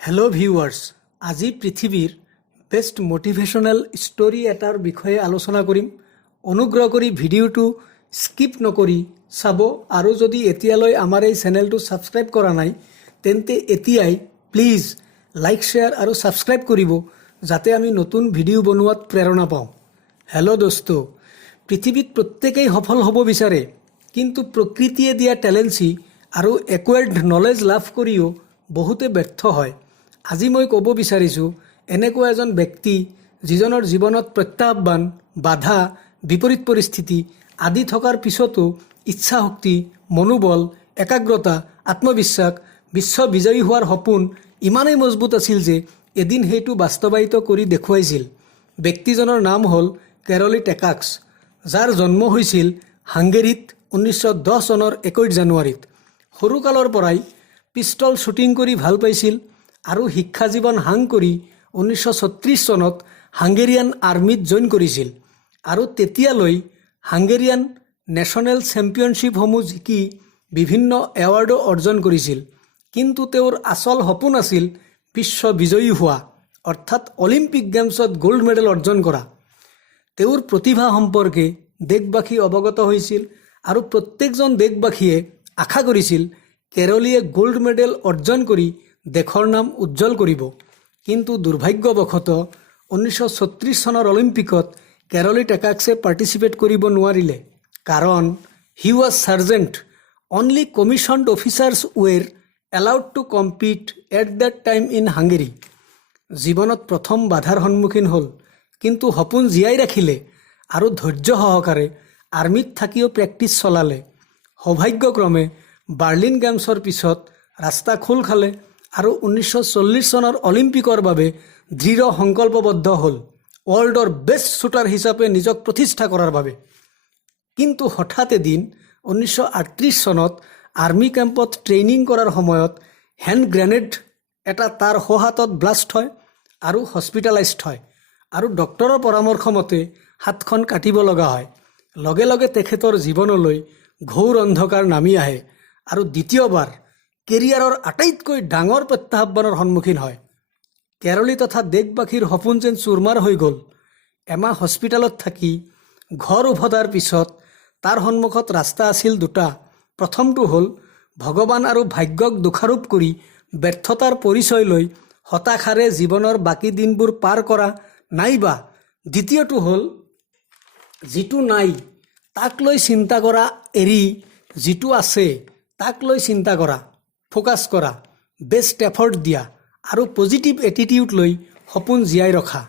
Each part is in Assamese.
হেল্ল' ভিউৱাৰ্ছ, আজি পৃথিৱীৰ বেষ্ট মটিভেশ্যনেল ষ্টৰী এটাৰ বিষয়ে আলোচনা কৰিম। অনুগ্ৰহ কৰি ভিডিঅ'টো স্কিপ নকৰি চাব আৰু যদি এতিয়ালৈ আমাৰ এই চেনেলটো ছাবস্ক্ৰাইব কৰা নাই তেন্তে এতিয়াই প্লিজ লাইক শ্বেয়াৰ আৰু ছাবস্ক্ৰাইব কৰিব যাতে আমি নতুন ভিডিঅ' বনোৱাত প্ৰেৰণা পাওঁ। হেল্ল' দোস্ত, পৃথিৱীত প্ৰত্যেকেই সফল হ'ব বিচাৰে, কিন্তু প্ৰকৃতিয়ে দিয়া টেলেঞ্চি আৰু একুৱাৰ্ড নলেজ লাভ কৰিও বহুতে ব্যৰ্থ হয়। আজি মই ক'ব বিচাৰিছোঁ এনেকুৱা এজন ব্যক্তি যিজনৰ জীৱনত প্ৰত্যাহ্বান, বাধা, বিপৰীত পৰিস্থিতি আদি থকাৰ পিছতো ইচ্ছাশক্তি, মনোবল, একাগ্ৰতা, আত্মবিশ্বাস, বিশ্ব বিজয়ী হোৱাৰ সপোন ইমানেই মজবুত আছিল যে এদিন সেইটো বাস্তৱায়িত কৰি দেখুৱাইছিল। ব্যক্তিজনৰ নাম হ'ল কেৰলি টেকাক্স, যাৰ জন্ম হৈছিল হাংগেৰীত 1910 চনৰ 21 জানুৱাৰীত। সৰুকালৰ পৰাই পিষ্টল শ্বুটিং কৰি ভাল পাইছিল আৰু শিক্ষা জীৱন সাং কৰি 1936 চনত হাংগেৰিয়ান আৰ্মিত জইন কৰিছিল আৰু তেতিয়ালৈ হাংগেৰিয়ান নেশ্যনেল চেম্পিয়নশ্বিপসমূহ জিকি বিভিন্ন এৱাৰ্ডো অৰ্জন কৰিছিল। কিন্তু তেওঁৰ আচল সপোন আছিল বিশ্ব বিজয়ী হোৱা, অৰ্থাৎ অলিম্পিক গেমছত গ'ল্ড মেডেল অৰ্জন কৰা। তেওঁৰ প্ৰতিভা সম্পৰ্কে দেশবাসী অৱগত হৈছিল আৰু প্ৰত্যেকজন দেশবাসীয়ে আশা কৰিছিল কেৰলীয়ে গ'ল্ড মেডেল অৰ্জন কৰি দেশৰ নাম উজ্জ্বল কৰিব। কিন্তু দুৰ্ভাগ্যবশতঃ 1936 চনৰ অলিম্পিকত কেৰলি টেকাক্সে পাৰ্টিচিপেট কৰিব নোৱাৰিলে, কাৰণ he was sergeant. Only commissioned officers were allowed to compete at that time in Hungary. জীৱনত প্ৰথম বাধাৰ সন্মুখীন হ'ল, কিন্তু সপোন জীয়াই ৰাখিলে আৰু ধৈৰ্য সহকাৰে আৰ্মিত থাকিও প্ৰেক্টিছ চলালে। সৌভাগ্যক্ৰমে বাৰ্লিন গেমছৰ পিছত ৰাস্তা খোল খালে আৰু 1940 চনৰ অলিম্পিকৰ বাবে দৃঢ় সংকল্পবদ্ধ হ'ল, ৱৰ্ল্ডৰ বেষ্ট শ্বুটাৰ হিচাপে নিজক প্ৰতিষ্ঠা কৰাৰ বাবে। কিন্তু হঠাৎ এদিন 1938 চনত আৰ্মি কেম্পত ট্ৰেইনিং কৰাৰ সময়ত হেণ্ড গ্ৰেনেড এটা তাৰ সোঁহাতত ব্লাষ্ট হয় আৰু হস্পিটেলাইজড হয় আৰু ডক্টৰৰ পৰামৰ্শ মতে হাতখন কাটিব লগা হয়। লগে লগে তেখেতৰ জীৱনলৈ ঘোৰ অন্ধকাৰ নামি আহে আৰু দ্বিতীয়বাৰ কেৰিয়াৰৰ আটাইতকৈ ডাঙৰ প্ৰত্যাহ্বানৰ সন্মুখীন হয়। কেৰলি তথা দেশবাসীৰ সপোন যেন চুৰমাৰ হৈ গ'ল। এমাহ হস্পিটেলত থাকি ঘৰ উভতাৰ পিছত তাৰ সন্মুখত ৰাস্তা আছিল দুটা। প্ৰথমটো হ'ল ভগৱান আৰু ভাগ্যক দোষাৰোপ কৰি ব্যৰ্থতাৰ পৰিচয় লৈ হতাশাৰে জীৱনৰ বাকী দিনবোৰ পাৰ কৰা, নাইবা দ্বিতীয়টো হ'ল যিটো নাই তাক লৈ চিন্তা কৰা এৰি যিটো আছে তাক লৈ চিন্তা কৰা, ফ'কাছ কৰা, বেষ্ট এফৰ্ট দিয়া আৰু পজিটিভ এটিটিউড লৈ সপোন জীয়াই ৰখা।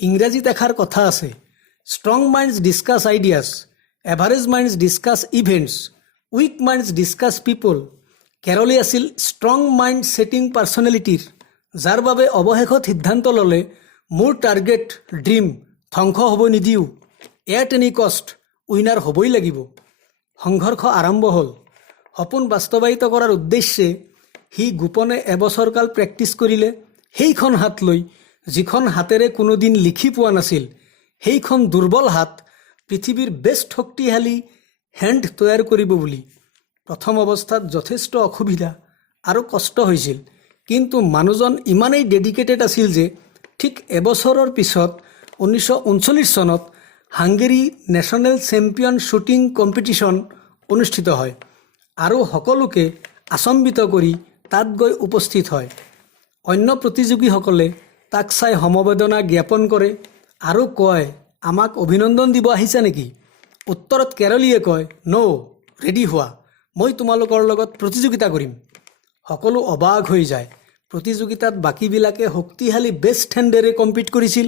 ইংৰাজীত এষাৰ কথা আছে, strong minds discuss ideas, average minds discuss events, weak minds discuss people. Karoly আছিল ষ্ট্ৰং মাইণ্ড ছেটিং পাৰ্চনেলিটিৰ, যাৰ বাবে অৱশেষত সিদ্ধান্ত ল'লে মোৰ টাৰ্গেট ড্ৰিম ধ্বংস হ'ব নিদিওঁ, এট এনি কষ্ট উইনাৰ হ'বই লাগিব। সংঘৰ্ষ আৰম্ভ হ'ল। সপোন বাস্তৱায়িত কৰাৰ উদ্দেশ্যে সি গোপনে এবছৰকাল প্ৰেক্টিছ কৰিলে। সেইখন হাত লৈ যিখন হাতেৰে কোনোদিন লিখি পোৱা নাছিল, সেইখন দুৰ্বল হাত পৃথিৱীৰ বেষ্ট শক্তিশালী হেণ্ড তৈয়াৰ কৰিব বুলি। প্ৰথম অৱস্থাত যথেষ্ট অসুবিধা আৰু কষ্ট হৈছিল, কিন্তু মানুহজন ইমানেই ডেডিকেটেড আছিল যে ঠিক এবছৰৰ পিছত 1939 চনত Hungary national champion shooting competition অনুষ্ঠিত হয় আৰু সকলোকে আচম্বিত কৰি তাত গৈ উপস্থিত হয়। অন্য প্ৰতিযোগীসকলে তাক চাই সমবেদনা জ্ঞাপন কৰে আৰু কয়, আমাক অভিনন্দন দিব আহিছে নেকি? উত্তৰত কেৰলীয়ে কয়, ন', ৰেডি হোৱা, মই তোমালোকৰ লগত প্ৰতিযোগিতা কৰিম। সকলো অবাক হৈ যায়। প্ৰতিযোগিতাত বাকীবিলাকে শক্তিশালী বেষ্ট হেণ্ডেৰে কম্পিট কৰিছিল,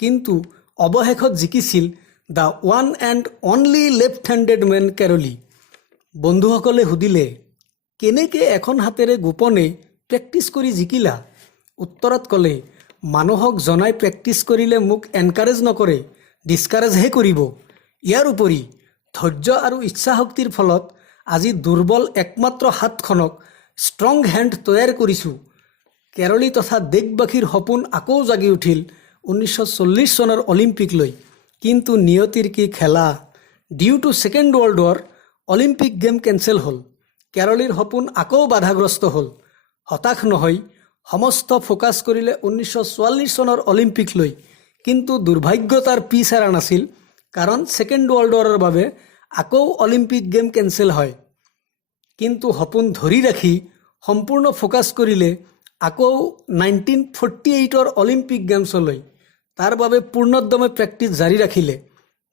কিন্তু অৱশেষত জিকিছিল the one and only left handed man Karoly. বন্ধুসকলে সুধিলে, কেনেকৈ এখন হাতেৰে গোপনে প্ৰেক্টিছ কৰি জিকিলা? উত্তৰত ক'লে, মানুহক জনাই প্ৰেক্টিছ কৰিলে মোক এনকাৰেজ নকৰে, ডিছকাৰেজহে কৰিব। ইয়াৰ উপৰি ধৈৰ্য আৰু ইচ্ছাশক্তিৰ ফলত আজি দুৰ্বল একমাত্ৰ হাতখনক ষ্ট্ৰং হেণ্ড তৈয়াৰ কৰিছোঁ। কেৰলি তথা দেশবাসীৰ সপোন আকৌ জাগি উঠিল 1940 চনৰ অলিম্পিক লৈ। কিন্তু নিয়তিৰ কি খেলা! Due to second world war Olympic game cancel হ'ল। কেৰলিৰ সপোন আকৌ বাধাগ্ৰস্ত হ'ল। হতাশ নহৈ সমস্ত ফ'কাছ কৰিলে 1944 চনৰ অলিম্পিক লৈ। কিন্তু দুৰ্ভাগ্য তাৰ পিছ এৰা নাছিল, কাৰণ ছেকেণ্ড ৱৰ্ল্ড ৱাৰৰ বাবে আকৌ অলিম্পিক গেম কেঞ্চেল হয়। কিন্তু সপোন ধৰি ৰাখি সম্পূৰ্ণ ফ'কাছ কৰিলে আকৌ 1948ৰ অলিম্পিক গেমছলৈ। তাৰ বাবে পূৰ্ণোদ্যমে প্ৰেক্টিছ জাৰি ৰাখিলে।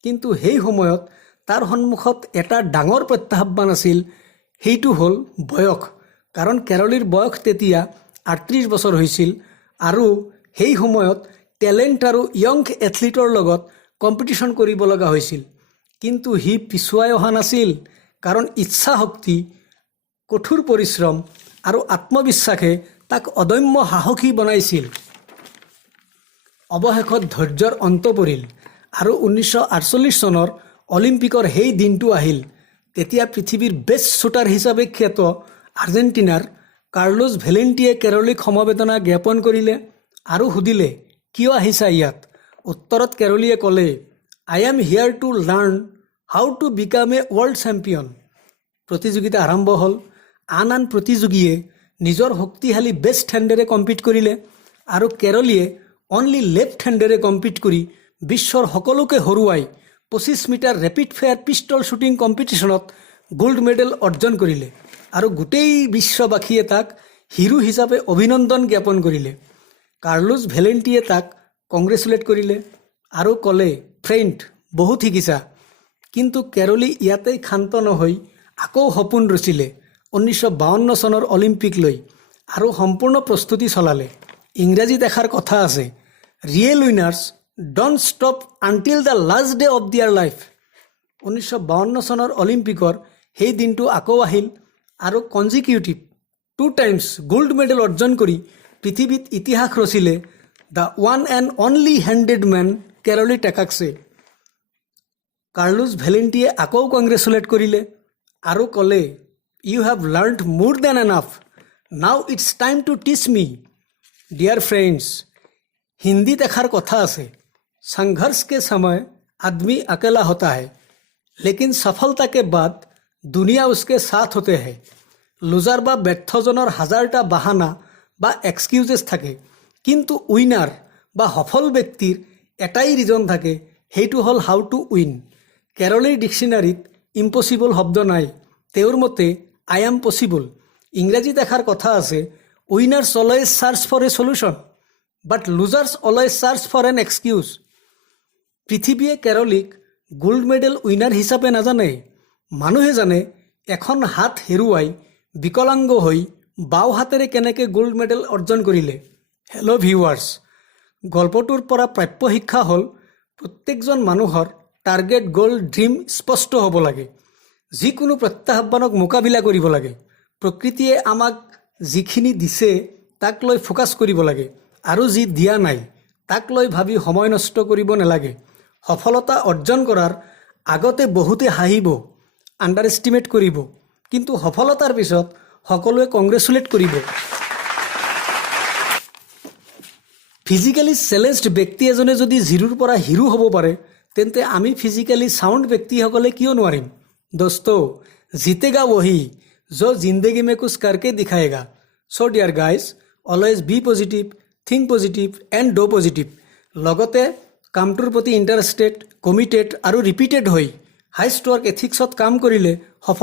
কিন্তু সেই সময়ত তাৰ সন্মুখত এটা ডাঙৰ প্ৰত্যাহ্বান আছিল, সেইটো হ'ল বয়স। কাৰণ কেৰলীৰ বয়স তেতিয়া 38 বছৰ হৈছিল আৰু সেই সময়ত টেলেণ্ট আৰু য়ং এথলিটৰ লগত কম্পিটিশ্যন কৰিব লগা হৈছিল। কিন্তু সি পিছুৱাই অহা নাছিল, কাৰণ ইচ্ছা শক্তি, কঠোৰ পৰিশ্ৰম আৰু আত্মবিশ্বাসে তাক অদম্য সাহসী বনাইছিল। অৱশেষত ধৈৰ্যৰ অন্ত পৰিল আৰু 1948 চনৰ অলিম্পিকৰ সেই দিনটো আহিল। তেতিয়া পৃথিৱীৰ বেষ্ট শ্বুটাৰ হিচাপে খ্যাত আৰ্জেণ্টিনাৰ কাৰ্লোছ ভেলেণ্টিয়ে কেৰলীক সমবেদনা জ্ঞাপন কৰিলে আৰু সুধিলে, কিয় আহিছা ইয়াত? উত্তৰত কেৰলীয়ে ক'লে, I am here to learn how to become a world champion. প্ৰতিযোগিতা আৰম্ভ হ'ল। আন প্ৰতিযোগীয়ে নিজৰ শক্তিশালী বেষ্ট হেণ্ডেৰে কম্পিট কৰিলে আৰু কেৰলীয়ে অনলি লেফ্ট হেণ্ডেৰে কম্পিট কৰি বিশ্বৰ সকলোকে হৰুৱাই 25 metre rapid fire pistol shooting কম্পিটিশ্যনত গ'ল্ড মেডেল অৰ্জন কৰিলে আৰু গোটেই বিশ্ববাসীয়ে তাক হিৰো হিচাপে অভিনন্দন জ্ঞাপন কৰিলে। কাৰ্লোছ ভেলেণ্টিয়ে তাক কংগ্ৰেচুলেট কৰিলে আৰু ক'লে, ফ্ৰেণ্ড, বহুত শিকিছা। কিন্তু কেৰলী ইয়াতেই ক্ষান্ত নহৈ আকৌ সপোন ৰচিলে 1952 চনৰ অলিম্পিক লৈ আৰু সম্পূৰ্ণ প্ৰস্তুতি চলালে। ইংৰাজীত এষাৰ কথা আছে, real winners don't stop until the last day of দিয়াৰ লাইফ। 1952 চনৰ অলিম্পিকৰ সেই দিনটো আকৌ আহিল আৰু কনজিকিউটিভ 2 টাইমছ গ'ল্ড মেডেল অৰ্জন কৰি পৃথিৱীত ইতিহাস ৰচিলে the one and only handed man Karoly টেকাক্সে। কাৰ্লোছ ভেলেণ্টিয়ে আকৌ কংগ্ৰেচুলেট কৰিলে আৰু ক'লে, you have learned more than enough, now it's time to teach me. Dear friends, হিন্দীত এষাৰ কথা আছে, সংঘৰ্ষ के समय आदमी अकेला होता है, लेकिन सफलता के बाद दुनिया उसके साथ होते हैं। লুজাৰ বা ব্যৰ্থজনৰ হাজাৰটা বাহানা বা এক্সকিউজেছ থাকে, কিন্তু উইনাৰ বা সফল ব্যক্তিৰ এটাই ৰিজন থাকে, সেইটো হ'ল হাউ টু উইন। কেৰলীৰ ডিকশ্যনাৰীত ইম্পচিবল শব্দ নাই। তেওঁৰ মতে আই এম পচিবল। ইংৰাজীত এষাৰ কথা আছে, winners always search for a solution but losers always search for an excuse. পৃথিৱীয়ে কেৰলীক গ'ল্ড মেডেল উইনাৰ হিচাপে নাজানে। মানুহে জানে এখন হাত হেৰুৱাই বিকলাংগ হৈ বাওঁ হাতেৰে কেনেকৈ গ'ল্ড মেডেল অৰ্জন কৰিলে। হেল্ল' ভিউৱাৰ্ছ, গল্পটোৰ পৰা প্ৰাপ্য শিক্ষা হ'ল, প্ৰত্যেকজন মানুহৰ টাৰ্গেট, গ'ল, ড্ৰিম স্পষ্ট হ'ব লাগে। যিকোনো প্ৰত্যাহ্বানক মোকাবিলা কৰিব লাগে। প্ৰকৃতিয়ে আমাক যিখিনি দিছে তাক লৈ ফ'কাছ কৰিব লাগে আৰু যি দিয়া নাই তাক লৈ ভাবি সময় নষ্ট কৰিব নালাগে। সফলতা অৰ্জন কৰাৰ আগতে বহুতে হাঁহিব, আণ্ডাৰ এষ্টিমেট কৰিব, কিন্তু সফলতাৰ পিছত সকলোৱে কংগ্ৰেচুলেট কৰিব। ফিজিকেলি চেলেঞ্জড ব্যক্তি এজনে যদি জিৰোৰ পৰা হিৰো হ'ব পাৰে, তেন্তে আমি ফিজিকেলি চাউণ্ড ব্যক্তিসকলে কিয় নোৱাৰিম? দোস্তো, জিতেগা वही जो जिंदगी में कुछ करके दिखाएगा। So dear guys, always be positive, think positive and do positive. লগতে কামটোৰ প্ৰতি ইণ্টাৰেষ্টেড, কমিটেড আৰু ৰিপিটেড হৈ হাইষ্ট ৱৰ্ক এথিক্সত কাম কৰিলে